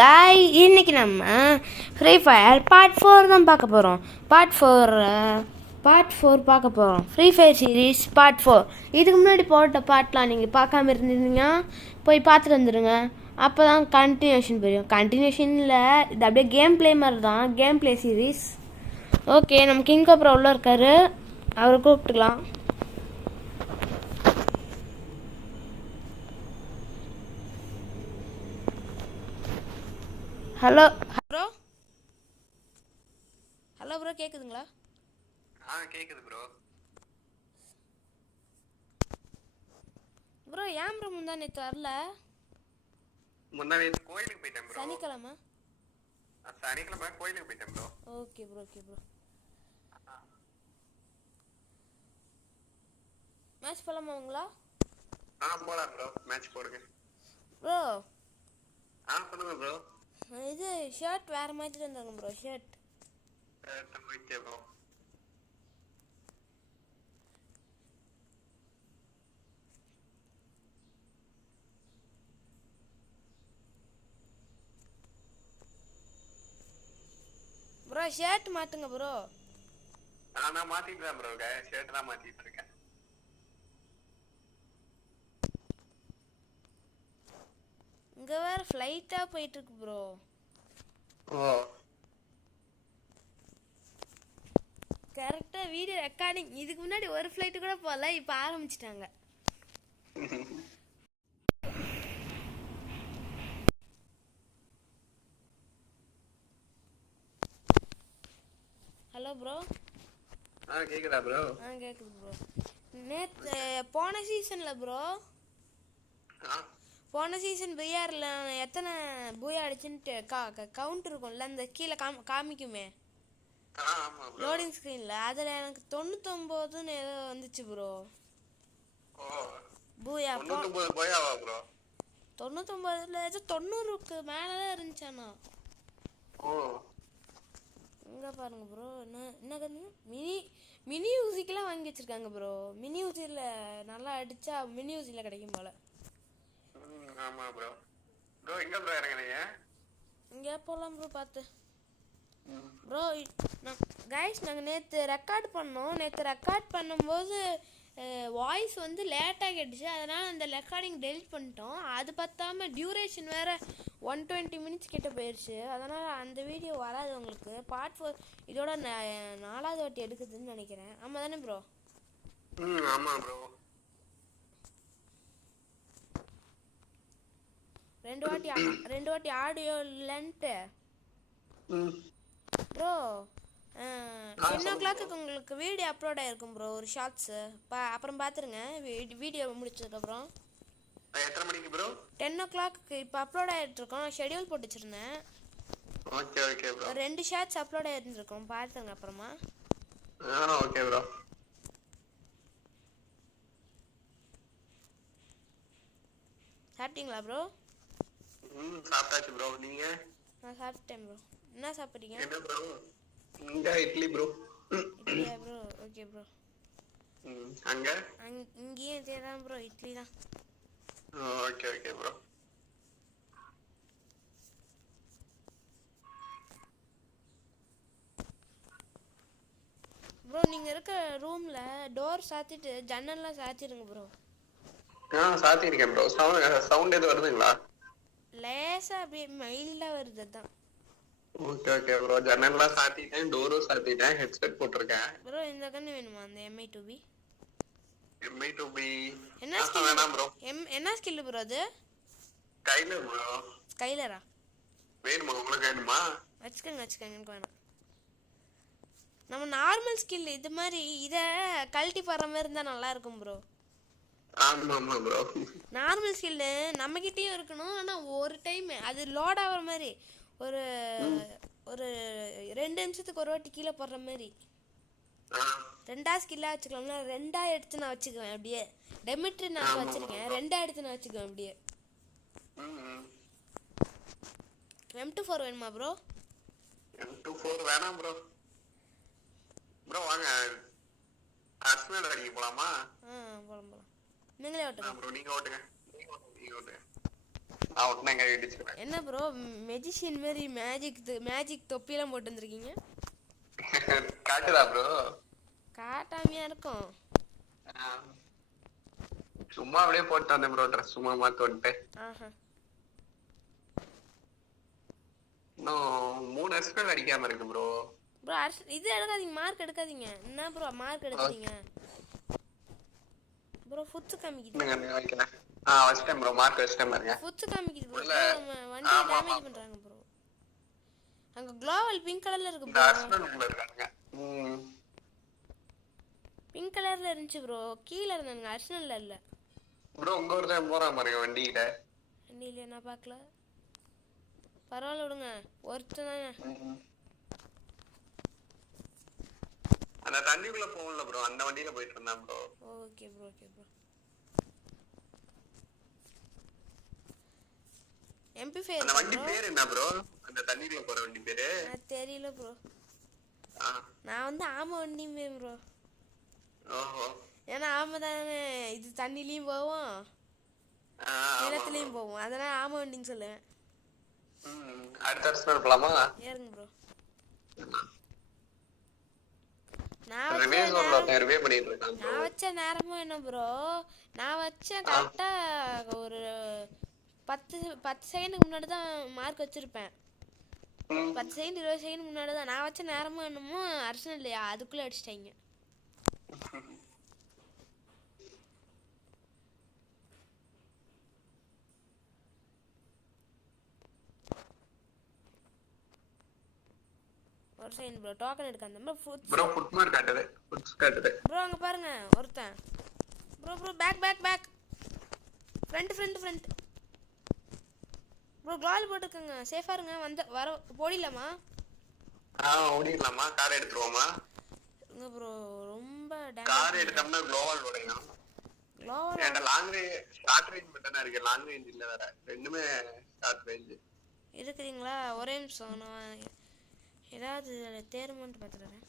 காய் இன்னைக்கு நம்ம ஃப்ரீ ஃபயர் பார்ட் 4 தான் பார்க்க போகிறோம். பார்ட் ஃபோர் பார்க்க போகிறோம். Free fire series part 4. இதுக்கு முன்னாடி போட்ட பார்ட்லாம் நீங்கள் பார்க்காம இருந்தீங்கன்னா போய் பார்த்துட்டு வந்துடுங்க. அப்போ தான் கண்டினியூஷன் புரியும். கண்டினியூஷனில் இது அப்படியே கேம் ப்ளே மாதிரி தான், கேம் ப்ளே சீரீஸ். ஓகே, நம்ம கிங் கோப்ரா உள்ள இருக்காரு, அவரை கூப்பிட்டுக்கலாம். Hello bro. ஹலோ ப்ரோ, கேக்குதுங்களா? கேக்குது ப்ரோ. ப்ரோ ஏன் ப்ரோ முந்தா நேத்து வரல? முந்தா நேத்து கோயிலுக்கு போயிட்டேன் ப்ரோ. சனிக்கிழமை கோயிலுக்கு போயிட்டேன் ப்ரோ. Okay bro. மேட்ச் போலாமாங்களா? போலாம் ப்ரோ. மேட்ச் போடுங்க ப்ரோ. சொல்லுங்க ப்ரோ. இது ஷர்ட் வேற மாதிரி இருந்தாங்க bro. Shirt okay bro. Bro shirt மாத்துங்க ப்ரோ. நான் மாத்திட்டேன் ப்ரோ. ஷர்ட் தான் மாத்திட்டு இருக்கேன். இங்க வேற ஃளைட்டா போயிட்டு இருக்கு ப்ரோ. கரெக்டா வீடியோ ரெக்கார்டிங். இதுக்கு முன்னாடி ஒரு ஃளைட் கூட போகல, இப்போ ஆரம்பிச்சிட்டாங்க. Hello bro. கேக்குதா ப்ரோ? கேக்குது ப்ரோ. நேத்து போன சீசன்ல ப்ரோ, போன சீசன் பிஆர்ல எத்தனை பூயா அடிச்சுன்ட்டு கவுண்ட் இருக்கும்ல, அந்த கீழே காமிக்குமே லோடிங் ஸ்க்ரீன்ல, அதில் எனக்கு 99ன்னு ஏதோ வந்துச்சு ப்ரோ. பூயா 99ல ஏதோ 90க்கு மேலே தான் இருந்துச்சாண்ணா. இங்கே பாருங்க ப்ரோ. என்ன மினி ஊசிக்கெல்லாம் வாங்கி வச்சிருக்காங்க ப்ரோ. மினி ஊசியில் நல்லா அடிச்சா மினி ஊசியில் கிடைக்கும் போல. ஆமா ப்ரோ. ப்ரோ எங்க ப்ரோ இறங்குறீங்க? இங்கே போகலாம் ப்ரோ. பார்த்து ப்ரோ. கைஸ் நாங்கள் நேற்று ரெக்கார்ட் பண்ணோம். நேற்று ரெக்கார்ட் பண்ணும்போது வாய்ஸ் வந்து லேட்டாக கேட்டுச்சு, அதனால் அந்த ரெக்கார்டிங் டெலிட் பண்ணிட்டோம். அது பத்தாமல் டியூரேஷன் வேறு 120 மினிட்ஸ் கிட்ட போயிடுச்சு. அதனால் அந்த வீடியோ வராது உங்களுக்கு. பார்ட் 4 இதோட 4வது வாட்டி எடுக்குதுன்னு நினைக்கிறேன். ஆமாம் தானே ப்ரோ? ஆமாம் ப்ரோ. ரெண்டு வாட்டி ஆடியோ இல்லைன்ட்டு ப்ரோ. 10 o'clock உங்களுக்கு வீடியோ அப்லோட் ஆகிருக்கும் ப்ரோ, ஒரு ஷார்ட்ஸு. அப்புறம் பார்த்துருங்க வீடியோ முடிச்சதுக்கப்புறம். எத்தனை மணிக்கு ப்ரோ? 10 o'clock இப்போ அப்லோட் ஆகிட்டுருக்கோம். ஷெடியூல் போட்டு வச்சுருந்தேன். Okay bro. 2 ஷார்ட்ஸ் அப்லோட் ஆகிருந்துருக்கோம், பார்த்துருங்க அப்புறமா. Okay bro. சாப்பிட்டீங்களா ப்ரோ? சாப்பிட்டாச்சு ப்ரோ. நீங்க? நான் சாப்பிட்டேன் ப்ரோ. என்ன சாப்பிட்டீங்க? என்ன ப்ரோ? இங்க இட்லி ப்ரோ. இட்லியா ப்ரோ? Okay bro. அங்க? இங்கேயும் இதே தான் ப்ரோ, இட்லி தான். Okay bro. ப்ரோ நீங்கள் இருக்க ரூமில் டோர் சாத்திட்டு ஜன்னல்லாம் சாத்திடுங்க ப்ரோ. சாத்திருக்கேன் ப்ரோ. சவுண்ட் எது வருதுங்களா? லேசாக அப்படியே மைல்டாக வருது. தான் ஓகே ப்ரோ. ஜன்னல்லாம் சாத்திட்டேன், டோரும் சாத்திட்டேன், ஹெட்செட் போட்டுருக்கேன். ப்ரோ இந்த கண்ணு வேணுமா? அந்த MI2B என்ன ஸ்கில் வேணாம் ப்ரோ. என்ன ஸ்கில் ப்ரோ அது? Skyler bro. ஸ்கைலரா? வேணுமா உங்களுக்கு? வேணுமா? வச்சுக்கோங்க எனக்கு வேணாம். நம்ம நார்மல் ஸ்கில் இது மாதிரி இதை கழட்டி போடுற மாதிரி இருந்தால் நல்லா இருக்கும் ப்ரோ. ஆமா ப்ரோ. நார்மல் ஸ்கில்லு நம்மகிட்டயும் இருக்கணும், ஆனால் ஒரு டைம் அது லோட் ஆகிற மாதிரி ஒரு 2 நிமிஷத்துக்கு ஒரு வாட்டி கீழே போடுற மாதிரி 2ஆ ஸ்கில்லாக வச்சுக்கலாம்னா 2ஆ எடுத்து நான் வச்சுக்குவேன். அப்படியே டெமிட்ரி நான் வச்சுருக்கேன், 2ஆ எடுத்து நான் வச்சுக்குவேன். அப்படியே M24 வேணுமா ப்ரோ? M24 வேணாம் ப்ரோ. ப்ரோ வாங்க அஸ்மேல அடிக்க போலாமா? போலாம். நீங்களே ஓட்டுங்க ப்ரோ. நீங்க ஓட்டுங்க. நான் உடனே இடிச்சிருவேன். என்ன ப்ரோ மெஜிஷியன் மாதிரி மேஜிக் தொப்பியெல்லாம் போட்டு வந்திருக்கீங்க? காட்டுதா ப்ரோ? காட்டாமையா இருக்கும். சும்மா அப்படியே போட்டு வந்தேன் ப்ரோ, ட்ரெஸ் சும்மா மாத்து வந்துட்டேன். இன்னும் 3 எஸ்பெல் அடிக்காம இருக்கு ப்ரோ. ப்ரோ இது எடுக்காதீங்க, மார்க் எடுக்காதீங்க. என்ன ப்ரோ மார்க் எடுக்காதீங்க ப்ரோ. ஃபுட்ஸ் காமிக்குது. வச்சிட்டேன் ப்ரோ, மார்க் வச்சிட்டேன் பாருங்க. ஃபுட்ஸ் காமிக்குது ப்ரோ. நம்ம வண்டியை டேமேஜ் பண்றாங்க ப்ரோ. அங்க குளோவல் பிங்க் கலர்ல இருக்கு ப்ரோ. அர்சனல் உள்ள இருக்காங்க. பிங்க் கலர்ல இருந்துச்சு ப்ரோ, கீழ இருந்தாங்க, அர்சனல்ல இல்ல ப்ரோ. உங்க ஊர் தான் போறான் பாருங்க வண்டியில. வண்டியில நான் பார்க்கல. பரவாயில்ல விடுங்க, ஒருத்தன் அந்த தண்ணிக்குள்ள போகல ப்ரோ, அந்த வண்டியில போயிட்டு இருந்தான் bro. Okay bro, okay bro. MP5 அந்த வண்டி பேர் என்ன ப்ரோ? அந்த தண்ணிக்குள்ள போற வண்டி பேரு தெரியல ப்ரோ. நான் வந்து ஆமை வண்டியுமே ப்ரோ. ஓஹோ. ஏன்னா ஆமை தானே, இது தண்ணிலையும் போவோம் நிலத்துலயும் போவோம், அதனால ஆமை வண்டின்னு சொல்லுவேன். அடுத்த வருஷம் போலாமா? ஏறுங்க ப்ரோ. நான் வச்ச நேரமும் என்ன ப்ரோ, நான் வச்ச கரெக்டா ஒரு 10 செகண்டுக்கு முன்னாடி தான் மார்க் வச்சிருப்பேன். 10 செகண்ட் 20 செகண்ட் முன்னாடி தான் நான் வச்ச நேரமும் என்னமோ அர்சனல் இல்லையா, அதுக்குள்ள அடிச்சிட்டாங்க. ஒரு செகண்ட் ப்ரோ, டோக்கன் எடுக்க அந்த ப்ரோ ஃபுட் மார்க் காட்டுது, ஃபுட்ஸ் காட்டுது ப்ரோ. அங்க பாருங்க ஒருத்தன் ப்ரோ பேக் ஃப்ரண்ட் ப்ரோ. க்ளால் போட்டுக்கங்க, சேஃபா இருங்க. வர ஓடிடலாமா? ஓடிடலாமா? கார் எடுத்துருவோமா? இங்க ப்ரோ ரொம்ப கார் எடுத்தோம்னா க்ளோவல் உடையும். ஏன்டா லாங் ரேஞ்ச் ஷார்ட் ரேஞ்ச் மட்டும் தான் இருக்கு, லாங் ரேஞ்ச் இல்ல வேற. ரெண்டுமே ஷார்ட் ரேஞ்ச் இருக்குறீங்களா? ஒரே நிமிஷம், நான் ஏதாவது தேர்மான்னு பார்த்துறேன்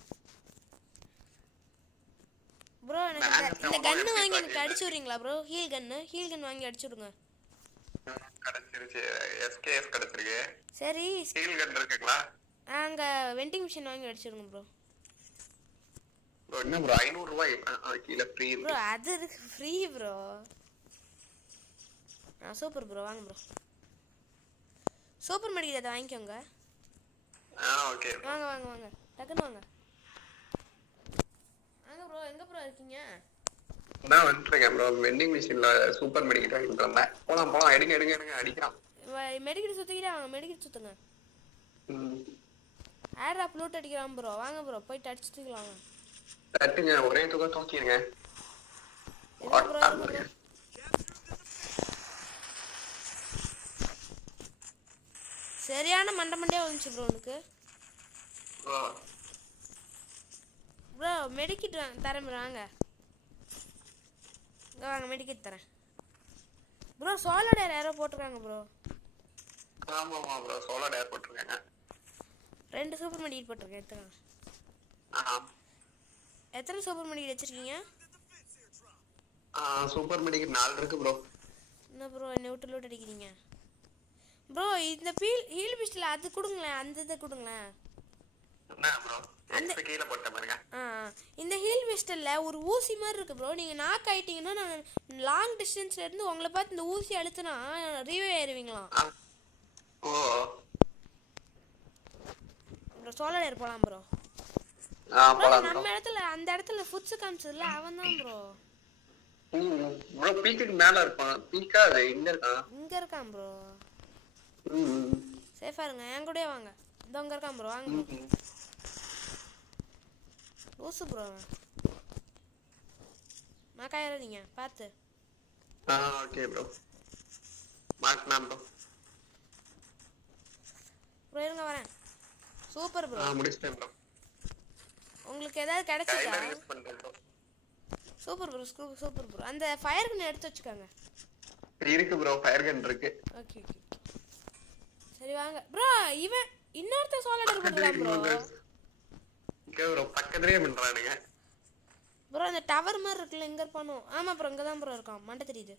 ப்ரோ. எனக்கு இந்த கன்னு வாங்கி எனக்கு அடிச்சு விடுறீங்களா ப்ரோ? ஹீல் கன் வாங்கி அடிச்சு விடுங்க. கிடைச்சிருச்சு, எஸ்கேஎஸ் கிடைச்சிருக்கு. சரி, ஹீல் கன் இருக்குங்களா? அங்க வெண்டிங் மிஷின் வாங்கி அடிச்சிடுங்க ப்ரோ. ப்ரோ என்ன ப்ரோ 500 ரூபாய் கீழ ஃப்ரீ ப்ரோ? அது இருக்கு ஃப்ரீ ப்ரோ. சூப்பர் ப்ரோ, வாங்க ப்ரோ. சூப்பர் மெடிக்கல் அதை வாங்கிக்கோங்க. ஓகே வாங்க டக்குன்னு வாங்க ப்ரோ. எங்க ப்ரோ இருக்கீங்க? நான் வந்துட்டேன் ப்ரோ. வெண்டிங் மிஷின்ல சூப்பர் மெடிக்கல் வாங்கிட்டு வந்தேன். போலாம் எடுங்க அடிக்கலாம். மெடிக்கல் சுத்திக்கிட்டே வாங்க, மெடிக்கல் சுத்துங்க. ஏர் ட்ராப் லூட் அடிக்கலாம் ப்ரோ. வாங்க ப்ரோ, போயிட்டு அடிச்சுட்டுக்கலாம். தட்டுங்க, ஒரே தூக்க தூக்கிடுங்க. சரியான மண்டே வந்துச்சு ப்ரோ உனக்கு. ப்ரோ மெடிக்கிட் தரேன் ப்ரோ, வாங்க இங்கே வாங்க, மெடிக்கிட் தரேன் ப்ரோ. சோலோ டேர் யாரோ போட்டிருக்காங்க ப்ரோ. ஆமாமா ப்ரோ, சோலோ டேர் போட்டிருக்காங்க. 2 சூப்பர் மெடிக்கெட் போட்டிருக்கேன், எடுத்துக்கோங்க. எத்தனை சூப்பர் மெடிக்கெட் வச்சிருக்கீங்க? சூப்பர் மெடிக்கெட் 4 இருக்கு ப்ரோ. என்ன ப்ரோ என்ன விட்டு லூட் அடிக்கிறீங்க ப்ரோ? இந்த ஹீல் பிஸ்டல் அது கொடுங்களேன், அந்த இதை கொடுங்களேன். என்ன ப்ரோ அந்த கீழ போட்ட பாருங்க. இந்த ஹீல் பிஸ்டல்ல ஒரு ஊசி மாதிரி இருக்கு ப்ரோ. நீங்க நாக் ஆயிட்டீங்கன்னா நான் லாங் டிஸ்டன்ஸ்ல இருந்து உங்களை பார்த்து இந்த ஊசி அழுத்தினா ரிவே ஆயிருவீங்களாம். ஓ ப்ரோ சோலோ டேர் போலாம் ப்ரோ. நம்ம இடத்துல அந்த இடத்துல ஃபுட்ஸ் காமிச்சதுல அவன் தான் ப்ரோ. ப்ரோ பீக்குக்கு மேல இருப்பான். பீக்கா அது எங்க இருக்கான்? இங்க இருக்கான் ப்ரோ. சேஃபா இருங்க, என் கூடயே வாங்க. இதோ இங்க இருக்கான் ப்ரோ, வாங்க ப்ரோ. லூசு ப்ரோ, மாக்காயிராதீங்க பார்த்து. ஓகே ப்ரோ, மார்க்னா ப்ரோ. ப்ரோ இருங்க வரேன். சூப்பர் ப்ரோ, முடிச்சிட்டேன் ப்ரோ. உங்களுக்கு ஏதாவது கிடைச்சதா? Super bro, super bro. அந்த ஃபயர் கன் எடுத்து வச்சுக்கோங்க. இருக்கு ப்ரோ, ஃபயர் கன் இருக்கு. ஓகே ஓகே சரி வாங்க ப்ரோ. இவன் இன்னொருத்த சோலோ டேர் போடுறான் ப்ரோ. இங்க ப்ரோ பக்கத்துலயே பண்றானுங்க ப்ரோ. அந்த டவர் மாதிரி இருக்குல்ல, இங்க இருப்பானோ? ஆமா ப்ரோ, இங்க தான் ப்ரோ இருக்கான். மண்டை தெரியுது.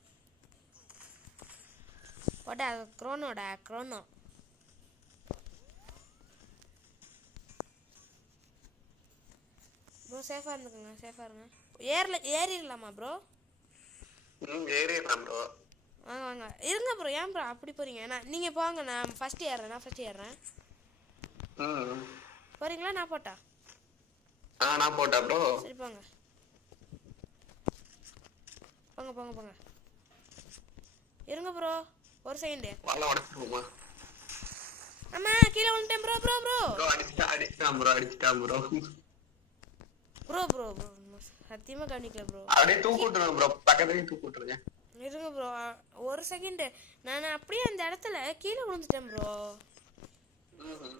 ஓடா க்ரோனோடா க்ரோனோ. ப்ரோ சேஃபாக இருந்துக்குங்க, சேஃபாக இருங்க. ஏறிடலாமா ப்ரோ? ஏறிடலாம் ப்ரோ. வாங்க வாங்க இருங்க ப்ரோ. ஏன் ப்ரோ அப்படி போகிறீங்க? நீங்கள் போங்க, நான் ஃபஸ்ட்டு ஏறுறேன். போகிறீங்களா? நான் போட்டா? நான் போட்டா ப்ரோ. சரி போங்க போங்க போங்க போங்க. இருங்க ப்ரோ ஒரு செகண்டு. வாழ உடச்சிருவோமா? அம்மா கீழே விழுந்துட்டேன் ப்ரோ. ப்ரோ ப்ரோ அடிச்சிட்டான் ப்ரோ. ப்ரோ ப்ரோ ப்ரோ சத்தியமாக கவனிக்கல ப்ரோ. அப்படியே தூக்கி விட்டுருங்க ப்ரோ, பக்கத்துலேயே தூக்கி விட்டுருங்க. இருங்க ப்ரோ ஒரு செகண்டு. நான் அப்படியே அந்த இடத்துல கீழே விழுந்துட்டேன் ப்ரோ.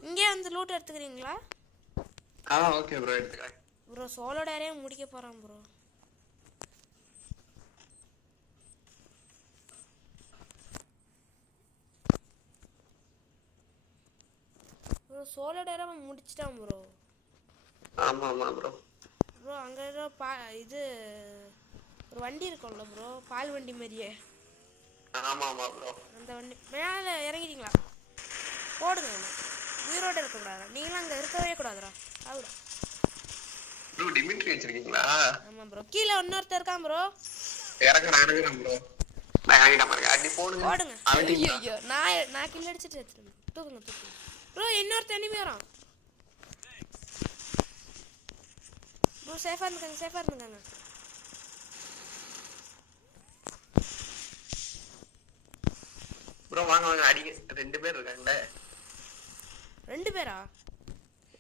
இங்கே வந்து லூட் எடுத்துக்கிறீங்களா? ஓகே ப்ரோ, எடுத்துக்கிறேன் ப்ரோ. சோலோ டேரே முடிக்க போகிறான் ப்ரோ. ப்ரோ சோலோ டேரே முடிச்சிட்டான் ப்ரோ. ஆமாம் ப்ரோ. ப்ரோ அங்கே இது ஒரு வண்டி இருக்கும்ல ப்ரோ, பால் வண்டி மாதிரியே. ஆமாம் ப்ரோ. அந்த வண்டி மேலே இறங்கிட்டீங்களா? போடுங்க. உயிரோடு இருக்கக்கூடாதா? நீங்களும் அங்கே இருக்கவே கூடாதுடா. ஆகுடா ப்ரோ. டிமிட்ரி வச்சிருக்கீங்களா? ஆமாம் ப்ரோ. கீழே இன்னொருத்தர் இருக்கான் ப்ரோ. இறங்குறேன் ப்ரோ. நான் இறங்கிட்டேன் பாருங்க. அடி போடுங்க. ஐயோ நான் கில் அடிச்சுட்டு எடுத்துருங்க. தூக்குங்க ப்ரோ. இன்னொருத்தர் எனிமி வரான் ப்ரோ. சேஃபாக இருந்துக்காங்க. ப்ரோ வாங்க அடிங்க. 2 பேர் இருக்காங்களே. 2 பேரா?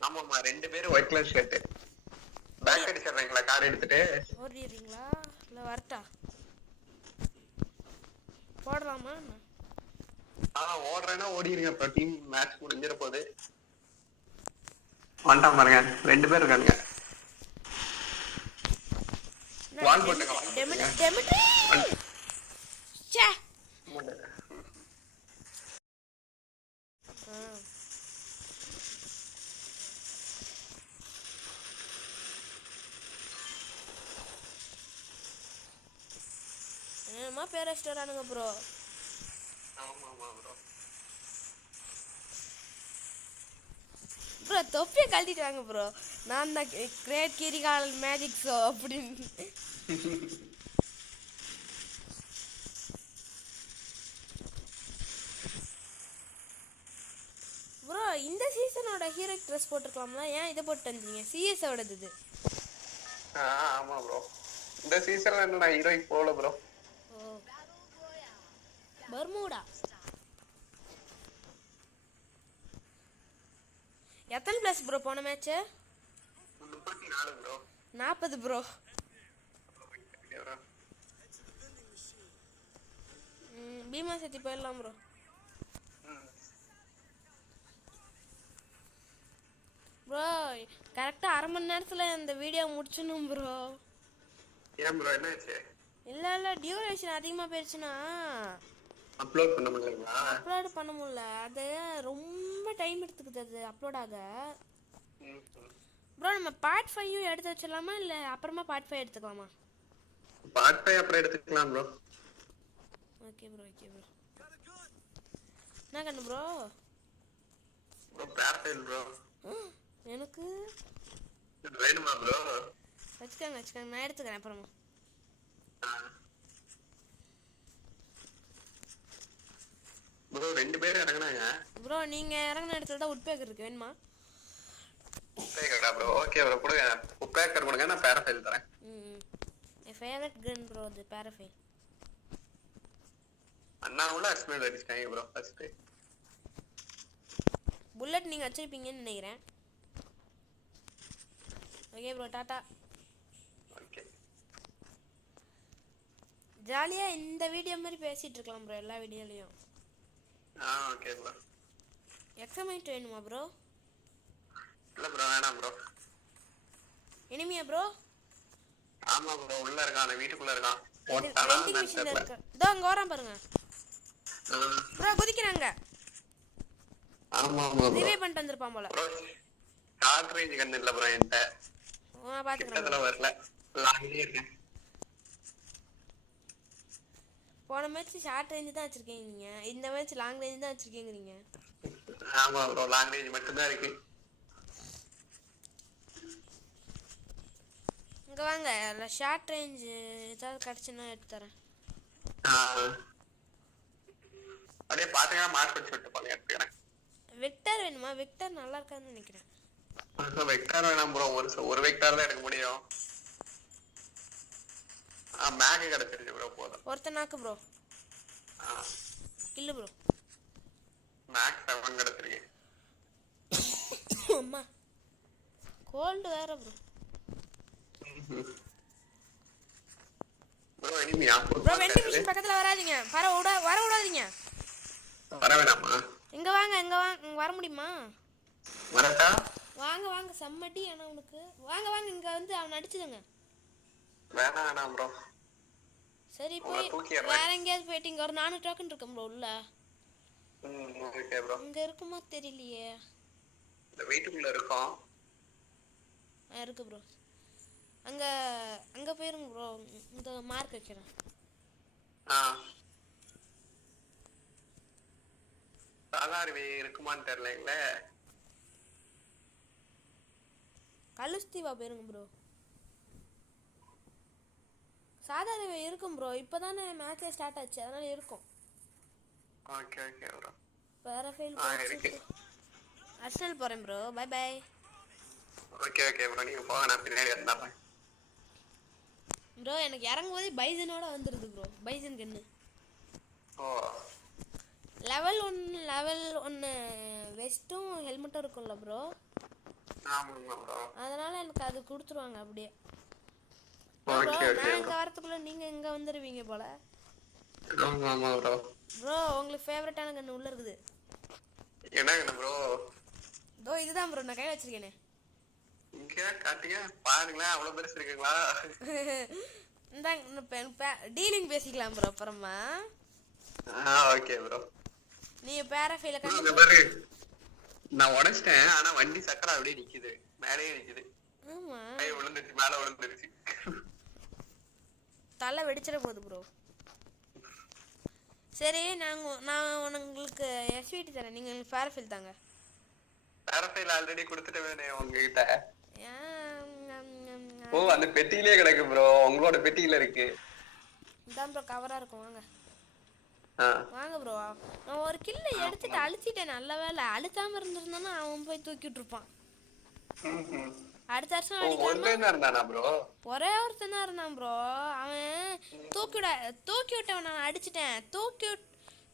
ஆமாம்மா 2 பேர் ஒயிட் கலர் ஷர்ட். பேக் அடிச்சிடுறீங்களா கார் எடுத்துட்டு? ஓடிடுறீங்களா இல்லை வரட்டா? போடலாமா? ஓடுறேன்னா ஓடிடுங்க. அப்புறம் டீம் மேட்ச் முடிஞ்சிட போகுது. வந்துட்டான் பாருங்க. 2 பேர் இருக்காங்க. வால் போட்டுங்க. என்னமா பேர் வச்சுட்டு ப்ரோ. ப்ரோ தொப்பியை கழட்டிட்டு வாங்க ப்ரோ. நான் தான் கிரேட் கிரிகால் மேஜிக் ஷோ அப்படின்னு. ப்ரோ இந்த சீசனோட ஹீரோ ட்ரெஸ் போட்டுருக்கலாம்ல, ஏன் இதை போட்டு வந்தீங்க? சிஎஸோடது இது. ஆமா ப்ரோ. இந்த சீசன்ல என்ன நான் ஹீரோயிக் போகல ப்ரோ. பர்மூடா எத்தனை பிளஸ் ப்ரோ போன மேட்ச்? 34 ப்ரோ. 40 ப்ரோ. பீமா சேர்த்தி போயிடலாம் ப்ரோ. ப்ரோ கரெக்டாக 1/2 மணி நேரத்தில் இந்த வீடியோ முடிச்சிடணும் ப்ரோ. ஏன் ப்ரோ என்னாச்சு? இல்லை டியூரேஷன் அதிகமாக போயிடுச்சுன்னா அப்லோட் பண்ண முடியலங்களா? அப்லோட் பண்ண முடியல. அது ரொம்ப டைம் எடுத்துக்குது அது அப்லோட் ஆக. ப்ரோ நம்ம பார்ட் 5 எடுத்து வச்சிடலாமா இல்லை அப்புறமா பார்ட் 5 எடுத்துக்கலாமா? பார்ட் 5 அப்புறம் எடுத்துக்கலாம் ப்ரோ. Okay bro. என்ன கண்ணு ப்ரோ? பேரஃபைல் ப்ரோ. எனக்கு வேணுமா ப்ரோ? வச்சுக்கோங்க நான் எடுத்துக்கிறேன் அப்புறமா. ப்ரோ 2 பேர் இறங்குனாங்க ப்ரோ. நீங்கள் இறங்கின இடத்துல தான் உட்பேக்கர் இருக்கு, வேணுமா? உட்பேக்கரா ப்ரோ? ஓகே ப்ரோ கொடுங்க. உட்பேக்கர் கொடுங்க, நான் பேரஃபைல் தரேன். என் ஃபேவரட் கன் ப்ரோ அது பேரஃபைல். அண்ணா உள்ள அஸ்மேல் அடிச்சிட்டாங்க ப்ரோ. ஃபர்ஸ்ட் புல்லட் நீங்கள் வச்சிருப்பீங்கன்னு நினைக்கிறேன். Okay bro tata. ஓகே. ஜாலியாக இந்த வீடியோ மாதிரி பேசிகிட்டு இருக்கலாம் ப்ரோ எல்லா வீடியோலையும். Okay bro. எக்ஸமைட் வேணுமா ப்ரோ? இல்லை ப்ரோ வேணாம் ப்ரோ. இனிமையா ப்ரோ? ஆமா ப்ரோ உள்ள இருக்கான், அந்த வீட்டுக்குள்ள இருக்கான். வெண்டிங் மிஷின்ல இருக்கு. இதோ அங்க வரான் பாருங்க ப்ரோ. குதிக்கிறாங்க. ஆமா ப்ரோ. ரிவைவ் பண்ணிட்டு வந்திருப்பான் போல. ப்ரோ ஷார்ட் ரேஞ்ச் கன் இல்ல ப்ரோ என்கிட்ட. நான் பாத்துக்கறேன். கிட்டத்துல வரல. லாங்கிலே இருக்கேன். போன மேட்ச் ஷார்ட் ரேஞ்சு தான் வச்சிருக்கீங்க நீங்க, இந்த மேட்ச் லாங் ரேஞ்சு தான் வச்சிருக்கீங்க. ஆமா ப்ரோ, லாங் ரேஞ்ச் மட்டும் தான் இருக்கு. இங்க வாங்க, ஷார்ட் ரேஞ்ச் ஏதாவது கிடைச்சுன்னா எடுத்து தரேன். அப்படியே பாத்துக்கலாம், மார்க் வச்சு விட்டு போங்க எடுத்துக்கிறேன். வெக்டர் வேணுமா? வெக்டர் நல்லா இருக்காதுன்னு நினைக்கிறேன். வெக்டார் வேணாம் ப்ரோ, ஒரு வெக்டார் தான் எடுக்க முடியும். மேக் கிடைச்சிருச்சு ப்ரோ, போதும். ஒருத்தனாக்கு ப்ரோ இல்ல ப்ரோ, மேக் 7 கிடைச்சிருக்கு. அம்மா கோல்டு வேற ப்ரோ. ப்ரோ எனிமியா ப்ரோ வென்டிலேஷன் பக்கத்துல வராதீங்க, வர விடாதீங்க. வர வேணாமா? இங்க வாங்க, இங்க வர முடியுமா? வரட்டா? வாங்க வாங்க, செம்மடி. ஆனா உனக்கு வாங்க வாங்க, இங்க வந்து அவன் அடிச்சுதுங்க. வேணாம் ப்ரோ. சரி போய் வேற எங்கேயாவது போயிட்டு, இங்க ஒரு 4 டோக்கன் இருக்கும் ப்ரோ உள்ள. Okay bro. இங்க இருக்குமா தெரியலையே. இந்த வீட்டுக்குள்ள இருக்கோம். இருக்கு ப்ரோ. அங்க போயிருங்க ப்ரோ, இந்த மார்க் வைக்கிறேன். சாதாரண இருக்குமான்னு தெரியலங்களே. கலுஸ்தீவா போயிருங்க ப்ரோ. சாதாரண இருக்கும் ப்ரோ, இப்பதானே மேட்சே ஸ்டார்ட் ஆச்சு, அதனால இருக்கும். Okay okay bro. வேற ஃபெயில் இருக்கு. அர்சனல் போறேன் bro, bye bye. Okay okay bro, நீங்க போங்க, நான் பின்னாடி வந்தறேன். ப்ரோ எனக்கு இறங்கும்போது பைசனோட வந்துருது ப்ரோ, பைசன் கன்னு. ஓ லெவல் 1 வெஸ்ட்டும் ஹெல்மெட்டும் இருக்கும்ல ப்ரோ. ஆமாங்க ப்ரோ. அதனால எனக்கு அது கொடுத்துருவாங்க அப்படியே. Okay okay. நான் இங்க வரதுக்குள்ள நீங்க இங்க வந்துருவீங்க போல. ஆமா ப்ரோ. ப்ரோ உங்களுக்கு ஃபேவரட்டான கன் உள்ள இருக்குது. என்ன கன் ப்ரோ? தோ இதுதான் ப்ரோ, நான் கையில வச்சிருக்கேனே. இங்க காட்டுங்க பாருங்களேன், அவ்வளவு பெருசு இருக்குங்களா? இந்தாங்க, டீலிங் பேசிக்கலாம் ப்ரோ அப்புறமா. Okay bro. நீங்க பேராஃபைல கண்டு பாரு, நான் உடைச்சிட்டேன். ஆனா வண்டி சக்கரம் அப்படியே நிக்குது, மேலேயே நிக்குது. ஆமா, கை விழுந்துருச்சு, மேல விழுந்துருச்சு. தலை வெடிச்சிட போகுது ப்ரோ. சரி, நான் உங்களுக்கு எஸ்விடி தரேன், நீங்க எனக்கு பேராஃபைல் தாங்க. பேராஃபைல் ஆல்ரெடி கொடுத்துட்டேனே உங்ககிட்ட. ஓ, அந்த அந்த பெட்டியிலே கிடக்கு ப்ரோ, உங்களோட பெட்டியில இருக்கு. இதான் ப்ரோ கவரா இருக்கும். வாங்க ப்ரோ. நான் ஒரு கில்ல எடுத்துட்டு அழுத்திட்டேன், நல்ல வேலை. அழுத்தாம இருந்திருந்தானா அவன் போய் தூக்கிட்டு இருப்பான். அடுத்த வருஷம் அடிக்காம ஒரே ஒருத்தன் தான் இருந்தான் ப்ரோ. அவன் தூக்கி விட்டவன் நான் அடிச்சிட்டேன், தூக்கி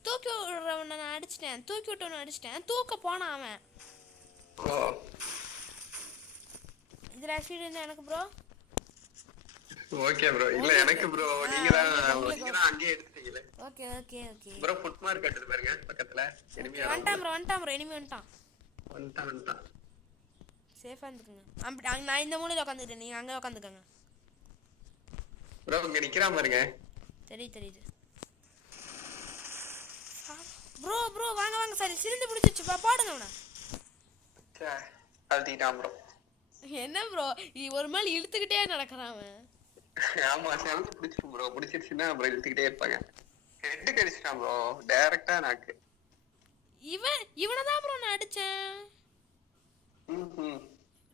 விடுறவனை நான் அடிச்சிட்டேன், தூக்கி விட்டவனை அடிச்சிட்டேன், தூக்க போனான் அவன். இதுல ஆக்சிடென்ட் இருந்தா எனக்கு ப்ரோ. Okay bro. இல்ல எனக்கு ப்ரோ, நீங்க தான் அங்கேயே எடுத்துட்டீங்களே. Okay okay okay bro. Foot mark எடுத்து பாருங்க பக்கத்துல. எனிமி வந்துட்டான் ப்ரோ, எனிமி வந்துட்டான். சேஃபா இருந்துக்குங்க. நான் இந்த மூலையில உட்காந்துட்டேன், நீங்க அங்க உட்காந்துக்கங்க ப்ரோ. இங்க நிக்கிறான் பாருங்க. தெரியுது ப்ரோ. வாங்க வாங்க, சரி சிரிந்து பிடிச்சிச்சு, போடுங்க அவனை. அழுத்திட்டான் ப்ரோ. என்ன ப்ரோ ஒரு மேல இழுத்துக்கிட்டே நடக்கிறான் அவன். ஆமா, செவந்து பிடிச்சிட்டு ப்ரோ. பிடிச்சிருச்சுன்னா அப்புறம் இழுத்துக்கிட்டே இருப்பாங்க. ஹெட் கடிச்சிட்டான் ப்ரோ, டைரக்டா நாக்கு. இவனதான் ப்ரோ நான் அடிச்சேன்.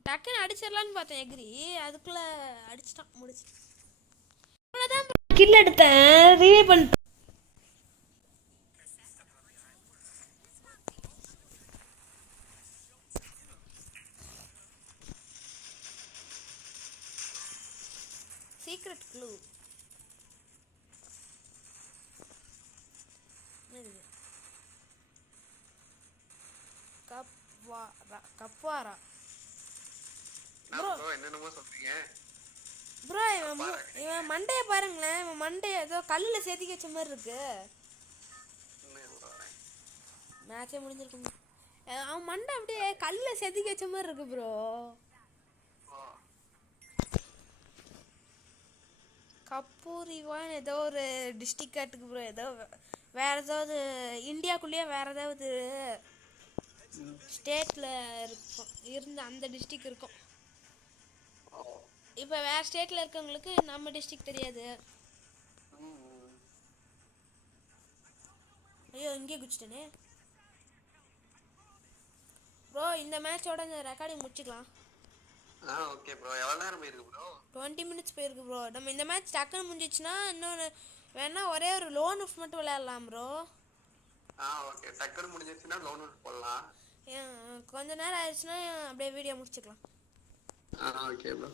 டக்குன்னு அடிச்சிடலான்னு பார்த்தேன் எகிரி, அதுக்குள்ள அடிச்சிட்டான், முடிச்சு. இவனதான் கில் எடுத்தேன், ரிவே பண்ணிட்டேன். சீக்ரெட் க்ளூ கப்வாரா ப்ரோ. என்னென்னமோ சொல்றீங்க ப்ரோ. இவன் மண்டைய பாருங்களேன், இவன் மண்டைய ஏதோ கல்லுல சேர்த்து வச்ச மாதிரி இருக்கு. மேட்சே முடிஞ்சிருக்கும். அவன் மண்டை அப்படியே கல்லுல சேர்த்து வச்ச மாதிரி இருக்கு ப்ரோ. கப்பூரிவான் ஏதோ ஒரு டிஸ்ட்ரிக்ட் காட்டுக்கு ப்ரோ, ஏதோ வேற ஏதாவது இந்தியாக்குள்ளேயே வேற ஏதாவது ஸ்டேட்ல இருக்கும் இருந்து அந்த டிஸ்ட்ரிக்ட் இருக்கும். இப்போ வேற ஸ்டேட்ல இருக்கவங்களுக்கு நம்ம டிஸ்ட்ரிக்ட் தெரியாது. ஐயோ இங்கே குச்சிட்டேனே ப்ரோ. இந்த மேட்சோட இந்த ரெக்கார்டிங் முடிச்சுக்கலாம். Okay bro. எவ்வளவு நேரம் இருக்கு ப்ரோ? 20 மினிட்ஸ் போயிருக்கு ப்ரோ. நம்ம இந்த மேட்ச் டக்குன்னு முடிஞ்சிச்சுன்னா இன்னொன்று வேணா ஒரே ஒரு லோன் ஆஃப் மட்டும் விளையாடலாம் ப்ரோ. ஓகே. டக்குன்னு முடிஞ்சிச்சுன்னா லோன் ஆஃப் போடலாம். கொஞ்ச நேரம் ஆயிடுச்சுன்னா அப்படியே வீடியோ முடிச்சுக்கலாம். Okay bro.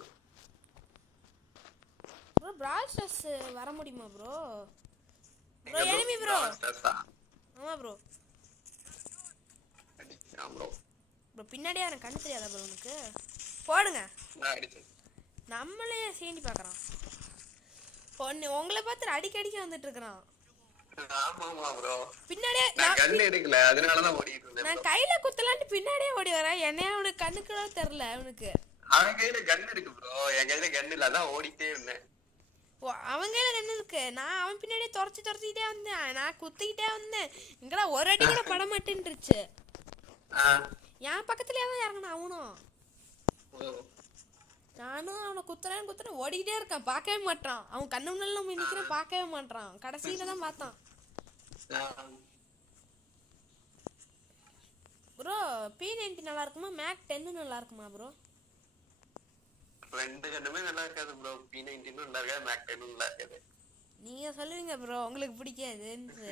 ப்ரோ பிரால் ஸ்டார்ஸ் வர முடியுமா ப்ரோ? Bro enemy bro. ஆமா ப்ரோ. ப்ரோ ப்ரோ பின்னாடியே எனக்கு கண்ணு தெரியாதா ப்ரோ உனக்கு? போடுங்க. நம்மளே சீண்டி பார்க்குறான். பொண்ணு உங்களை பார்த்து அடிக்கடிக்க வந்துட்டு இருக்கிறான். ஆமாமா ப்ரோ. பின்னாடியே நான் கன் எடுக்கல, அதனால தான் ஓடிட்டு இருந்தேன். நான் கையில குத்தலான்னு பின்னாடியே ஓடி வரேன். என்னைய அவனுக்கு கண்ணுக்கு தெரியல அவனுக்கு. அவன் கையில கன் இருக்கு ப்ரோ, என் கையில கன் இல்ல, அதான் ஓடிட்டே இருந்தேன். அவன் கையில கன் இருக்கு. நான் அவன் பின்னாடியே துரத்திக்கிட்டே வந்தேன். நான் குத்திக்கிட்டே வந்தேன். இங்கெல்லாம் ஒரு அடி கூட பட மாட்டேன்ருச்சு. என் பக்கத்துலயே தான் இறங்கினான் அவனும். நானும் அவனை குத்துறேன் ஓடிக்கிட்டே இருக்கான். பார்க்கவே மாட்டான். அவன் கண்ணு முன்னால நம்ம நிக்கிறேன், பார்க்கவே மாட்டான். கடைசியில தான் பார்த்தான். ப்ரோ P90 நல்லா இருக்குமா மேக் 10 நல்லா இருக்குமா ப்ரோ? ரெண்டு கண்ணுமே நல்லா இருக்காது ப்ரோ. P90 நல்லா இருக்காது, மேக் 10 நல்லா இருக்காது. நீங்க சொல்லுவீங்க ப்ரோ உங்களுக்கு பிடிக்காதுன்னு.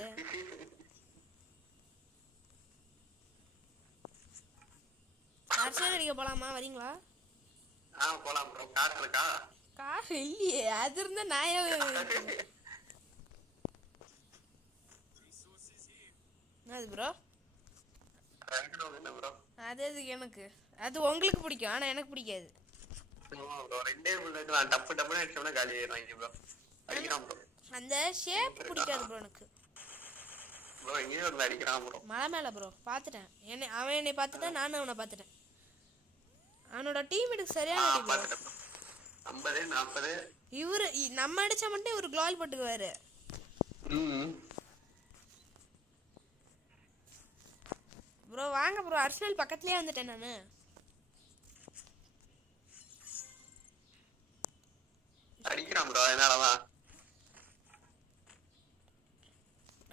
அரசியல் அடிக்க போலாமா, வரீங்களா? போலாம் ப்ரோ. கார் இருக்கா? கார் இல்லையே, அது இருந்தா நாயே. அது ப்ரோ அது எனக்கு அது உங்களுக்கு பிடிக்கும், ஆனா எனக்கு பிடிக்காது. ரெண்டே புல்லட் நான் டப்பு டப்புன்னு அடிச்சோம்னா காலி ஆயிடுறாங்க ப்ரோ. அடிக்கிறான் ப்ரோ. அந்த ஷேப் பிடிக்காது ப்ரோ எனக்கு. ப்ரோ இங்கே வந்து அடிக்கிறான் ப்ரோ. மலை மேல ப்ரோ பாத்துட்டேன். அவன் என்னை பார்த்துட்டேன், நானும் அவனை பார்த்துட்டேன். அவனோட டீமேட்டுக்கு சரியான அடி ப்ரோ. 50 40 இவரு நம்ம அடிச்சா மட்டும் இவரு க்ளோல் போட்டுக்குவாரு. ப்ரோ வாங்க ப்ரோ, அர்சனல் பக்கத்துலயே வந்துட்டேன் நானு. அடிக்கிறான் ப்ரோ, அதனாலதான்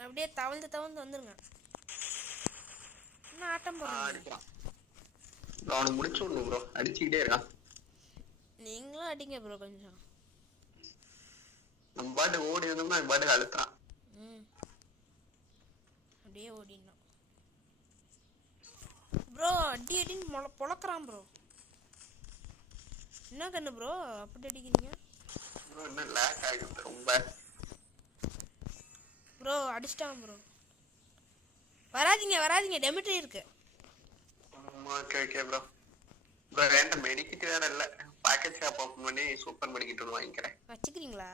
அப்படியே தவழ்ந்து வந்துருங்க. என்ன ஆட்டம் போடுறீங்க? அடிக்கிறான் ப்ரோ. அவனை முடிச்சு விடணும் ப்ரோ, அடிச்சுக்கிட்டே இருக்கான். நீங்களும் அடிங்க ப்ரோ கொஞ்சம். நம்ம பாட்டு ஓடி வந்தோம்னா பாட்டு அழுத்தான். அப்படியே ஓடிடணும் ப்ரோ. அடி அடின்னு பொழக்கிறான் ப்ரோ. என்ன கண்ணு ப்ரோ அப்படி அடிக்கிறீங்க ப்ரோ? என்ன லேக் ஆகுது ரொம்ப ப்ரோ. அடிச்சிட்டான் ப்ரோ. வராதீங்க டெமிட்ரி இருக்கு. Okay okay bro. ப்ரோ வேண்ட மெடிக்கிட் வேற இல்ல. பாக்கெட் ஷாப் ஓபன் பண்ணி சூப்பர் மெடிக்கிட் ஒன்று வாங்கிக்கிறேன். வச்சுக்கிறீங்களா?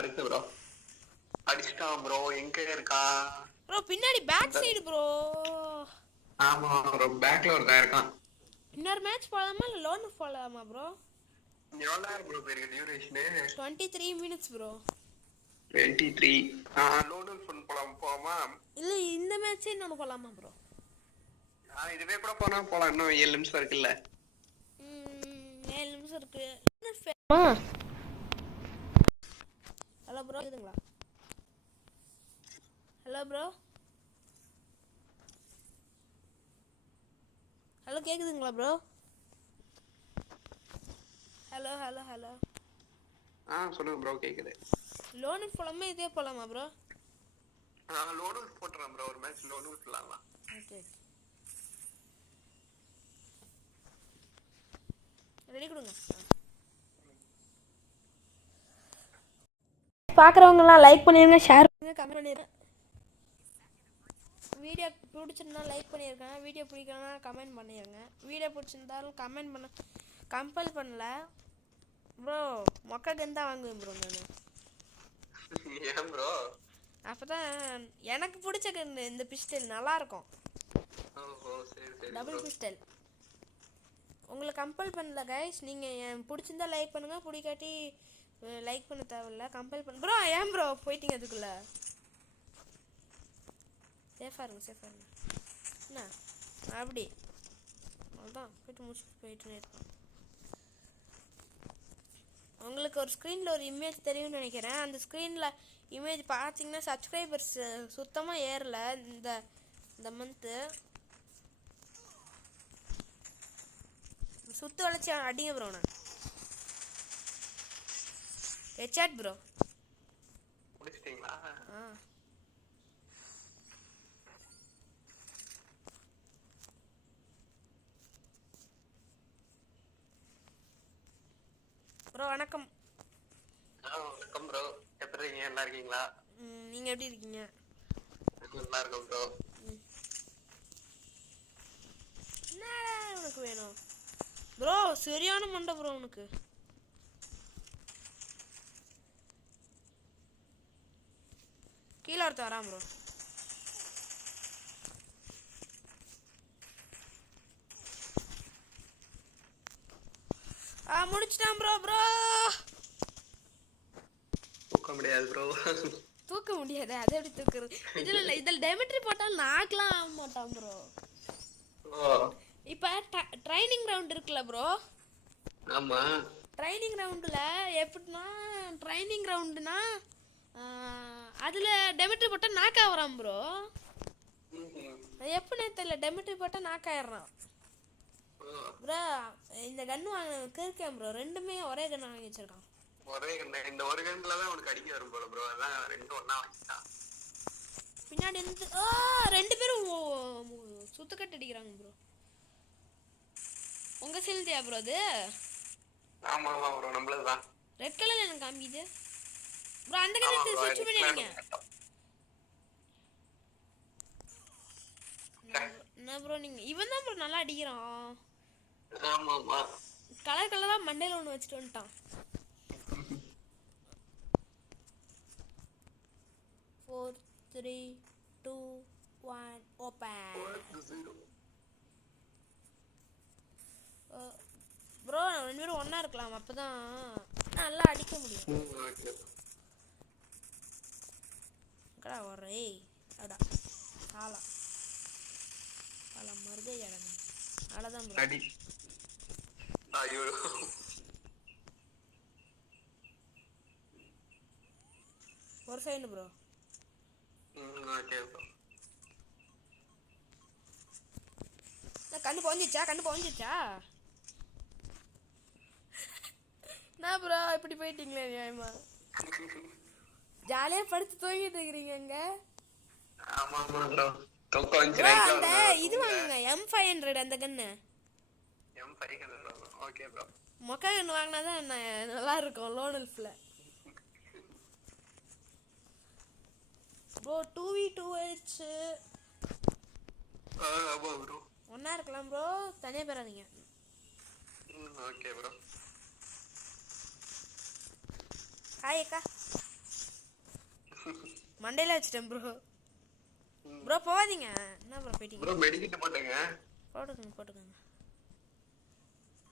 இருக்கு ப்ரோ. அடிச்சிட்டான் ப்ரோ. எங்க இருக்கா ப்ரோ? பின்னாடி பேக் சைடு ப்ரோ. ஆமா ப்ரோ, பேக்ல ஒருத்தன் இருக்கான். இன்னொரு மேட்ச் போலாமா இல்ல லோன் போலாமா ப்ரோ? எவ்வளவு நேரம் ப்ரோ போயிருக்கு duration? 23 minutes bro. 23. Loan fun போலாமா? இல்ல இந்த மேட்சே இன்னொன்னு போலாமா ப்ரோ? இதுவே கூட போலாம். இன்னும் 7 நிமிஷம் இருக்குல்ல. 7 நிமிஷம் இருக்கு. ஹலோ ப்ரோ கேக்குதுங்களா? ஹலோ ப்ரோ, ஹலோ கேக்குதுங்களா ப்ரோ? Hello hello hello. சொல்லுங்க ப்ரோ, கேக்குது. லோன் போலாமா இதே போலாமா ப்ரோ? லோன் போட்டுறேன் ப்ரோ. ஒரு மேட்ச் லோன் விட்டுலாமா? ஓகே ரெடி கொடுங்க. பார்க்குறவங்கலாம் லைக் பண்ணிடுங்க, ஷேர் பண்ணுங்க, கமெண்ட் பண்ணிடுங்க. வீடியோ பிடிச்சிருந்தா லைக் பண்ணியிருக்கேன். வீடியோ பிடிக்கலன்னா கமெண்ட் பண்ணிடுங்க. வீடியோ பிடிச்சிருந்தாலும் கமெண்ட் பண்ண கம்பல் பண்ணல ப்ரோ. மொக்க கன் தான் வாங்குவேன் ப்ரோ நான். ஏன் ப்ரோ? அப்பதான் எனக்கு பிடிச்ச கன் இந்த பிஸ்டல் நல்லா இருக்கும். Double pistol. உங்களை கம்பல் பண்ணல கைஸ். நீங்கள் பிடிச்சிருந்தா லைக் பண்ணுங்கள், பிடிக்காட்டி லைக் பண்ண தேவையில்ல. கம்பல் பண்ண ப்ரோ. ஏன் ப்ரோ போயிட்டீங்க அதுக்குள்ளே? சேஃபாக இருங்க. என்ன அப்படி அவ்வளோதான் போயிட்டு முடிச்சுட்டு போயிட்டுனே இருக்கான். உங்களுக்கு ஒரு ஸ்க்ரீனில் ஒரு இமேஜ் தெரியும்னு நினைக்கிறேன். அந்த ஸ்க்ரீனில் இமேஜ் பார்த்தீங்கன்னா சப்ஸ்கிரைபர்ஸ் சுத்தமாக ஏறல இந்த மந்த்து. சுற்று வளைச்சி அடிங்க ப்ரோ. நான் ஹெட்சாட் ப்ரோ. முடிச்சிட்டீங்களா? ப்ரோ வணக்கம். வணக்கம் ப்ரோ. எப்படி இருக்கீங்க? நல்லா இருக்கீங்களா? நீங்கள் எப்படி இருக்கீங்க? நல்லா இருக்கோம் ப்ரோ. என்னடா உனக்கு வேணும் ப்ரோ? சரியான மண்டை ப்ரோ உனக்கு. கீழே ஒருத்த வரான் ப்ரோ. முடிச்சிட்டான் ப்ரோ. ப்ரோ தூக்க முடியாது ப்ரோ. தூக்க முடியாது. அது எப்படி தூக்குறது? இதில் டெமெட்ரி போட்டால் நாக்கெலாம் ஆக மாட்டான் ப்ரோ. இப்போ ட்ரைனிங் ரவுண்ட் இருக்குல்ல ப்ரோ? ஆமா. ட்ரைனிங் ரவுண்டில் எப்படின்னா, ட்ரைனிங் ரவுண்டுனா அதில் டெமெட்ரி போட்டால் நாக் ஆகிறான் ப்ரோ. எப்படின்னே தெரியல, டெமெட்ரி போட்டால் நாக் ஆயிடுறான் ப்ரோ. இந்த கன்று இருக்கேன் ப்ரோ. ரெண்டுமே ஒரே கன்று வாங்கி வச்சிருக்கான். ஒரே கண்ணு. இந்த ஒரு கண்ணுல தான் உனக்கு அடிக்க வரும் போல ப்ரோ. அதான் ரெண்டும் ஒண்ணா வச்சுட்டான். பின்னாடி இருந்து ரெண்டு பேரும் சுத்துக்கட்டு அடிக்கிறாங்க ப்ரோ. உங்க செல்தியா ப்ரோ அது? ஆமா ஆமா ப்ரோ, நம்மளதுதான். ரெட் கலர்ல எனக்கு காமிக்குது ப்ரோ. அந்த கலருக்கு ஸ்விட்ச் பண்ணிடுங்க. என்ன ப்ரோ நீங்க? இவன் தான் ப்ரோ நல்லா அடிக்கிறான். ஆமா ஆமா. கலர் கலரா மண்டையில ஒன்று வச்சுட்டு வந்துட்டான். 4 3 2 1 ஓபன். ப்ரோ ரெண்டு பேரும் ஒண்ணா இருக்கலாம், அப்பதான் நல்லா அடிக்க முடியும். கடா வரே அடா ஆலா ஆலா மர்கை அடனே அடதான் ப்ரோ. அடி. ஐயோ ஒரு செகண்ட் ப்ரோ. Okay bro. கண்ணு போஞ்சிச்சா? நான் ப்ரோ இப்படி போயிட்டீங்களே நியாயமா? ஜாலியா படுத்து தூங்கிட்டு இருக்கிறீங்க. ஆமா ப்ரோ. தூக்க வந்து அந்த இது வாங்குங்க, M500 அந்த கன்னு. M500. Okay bro. மொக்க கன்னு வாங்கினாதான் நல்லா இருக்கும் லோன் எல்ஃப்ல. Bro 2v2h. ஆமா ப்ரோ. ஒண்ணா இருக்கலாம் ப்ரோ, தனியா போறாதீங்க. Okay bro. ஹாய் அக்கா. மண்டையில வச்சிட்டேன் ப்ரோ. ப்ரோ போவாதீங்க. என்ன ப்ரோ போயிட்டீங்க? ப்ரோ மெடிக்கிட்ட போட்டுங்க. போட்டுக்கோங்க.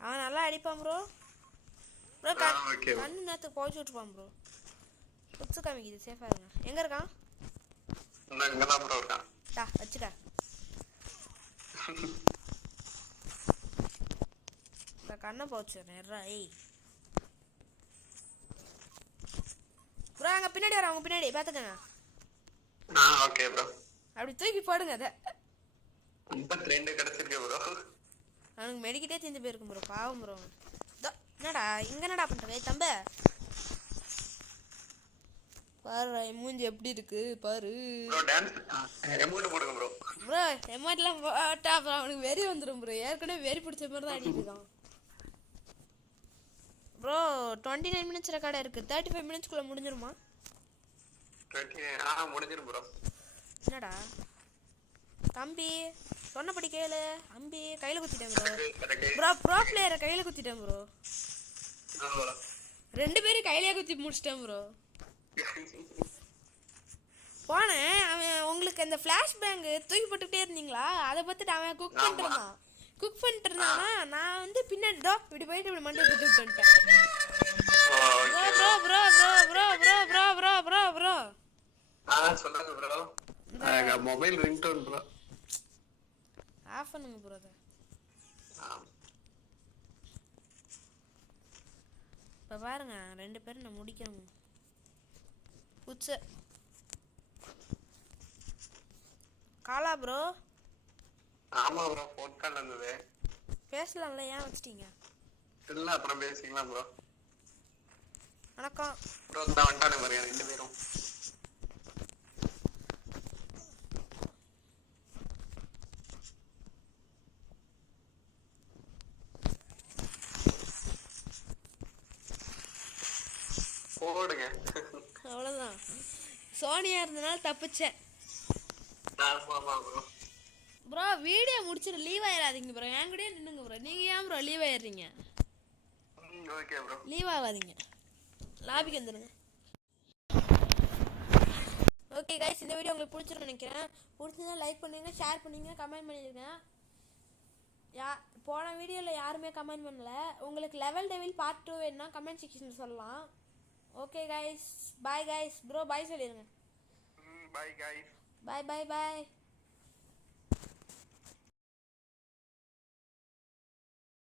அவன் நல்லா அடிப்பான் ப்ரோ. ப்ரோ கண்ணு நேரத்துக்கு போச்சு விட்டுருப்பான் ப்ரோ. புதுசு காமிக்குது, சேஃபா இருங்க. எங்க இருக்கான்? இங்கதான் ப்ரோ இருக்கான். வச்சுக்கா. கண்ணை போச்சு நேரா. ப்ரோ அங்க பின்னாடி வர, அவங்க பின்னாடி பாத்துக்கங்க. Okay bro. அப்படி தூக்கி போடுங்க. அத 32 கிடைச்சிருக்கு ப்ரோ. அவனுக்கு மெடிக்கிட்டே தீந்து போயிருக்கும் ப்ரோ. பாவம் ப்ரோ. என்னடா இங்க என்னடா பண்ற தம்பி? பாரு மூஞ்சி எப்படி இருக்கு பாரு. ப்ரோ டான்ஸ் எமோட் போடுங்க ப்ரோ. ப்ரோ எமோட்லாம் போட்டா அப்புறம் அவனுக்கு வெறி வந்துடும் ப்ரோ. ஏற்கனவே வெறி பிடிச்ச மாதிரி தான் அடிட்டு இருக்கான் ப்ரோ. 29 minutes ரெக்கார்ட் இருக்கு. 35 minutesக்குள்ள முடிஞ்சிருமா? முடிஞ்சிரும் ப்ரோ. என்னடா தம்பி சொன்னபடி கேளு. அம்பி கையில குத்திட்டேன் ப்ரோ. ப்ரோ பிளேயரை கையில குத்திட்டேன் ப்ரோ. ரெண்டு பேரும் கையிலே குத்தி முடிச்சிட்டேன் ப்ரோ. போனேன் அவன் உங்களுக்கு அந்த ஃபிளாஷ் பேங்க் தூக்கி போட்டுக்கிட்டே இருந்தீங்களா, அதை பார்த்துட்டு அவன் குக் பண்ணிட்டு இருந்தானா. நான் வந்து பின்னாடி இப்படி போயிட்டு இப்படி மண்டை குத்தி விட்டுட்டேன். ப்ரோ சொல்லுங்க bro. Mobile ringtone bro. Off பண்ணுங்க ப்ரோ. அதை இப்போ பாருங்க 2 பேரும் நான் முடிக்கணும். புட்ச காலா ப்ரோ. ஆமா ப்ரோ, ஃபோன் கால் வந்தது. பேசலாம்ல, ஏன் வச்சிட்டீங்க? இல்ல அப்புறம் பேசிக்கலாம் ப்ரோ. வணக்கம் ப்ரோ. இந்த வந்துட்டானே பாருங்க 2 பேரும். போடுங்க. அவ்வளோதான். சோனியா இருந்தனால தப்பிச்சேன். ப்ரோ வீடியோ முடிச்சிட்டு லீவ் ஆயிடாதீங்க ப்ரோ. என் கூடயே நின்னுங்க ப்ரோ. நீங்கள் ஏன் ப்ரோ லீவ் ஆயிடுறீங்க? Okay bro. லீவ் ஆகாதீங்க, லாபிக்கு வந்துடுங்க. ஓகே கைஸ், இந்த வீடியோ உங்களுக்கு பிடிச்சிருக்குன்னு நினைக்கிறேன். பிடிச்சிருந்தா லைக் பண்ணுங்க, ஷேர் பண்ணுங்க, கமெண்ட் பண்ணிடுங்க. போன வீடியோவில் யாருமே கமெண்ட் பண்ணல. உங்களுக்கு லெவல் டெவில் பார்ட் 2 வேணும்னா கமெண்ட் செக்ஷனில் சொல்லலாம். Okay guys, bye guys. Bro bye சொல்லிடுங்க. Bye guys. பாய் பாய் பாய்.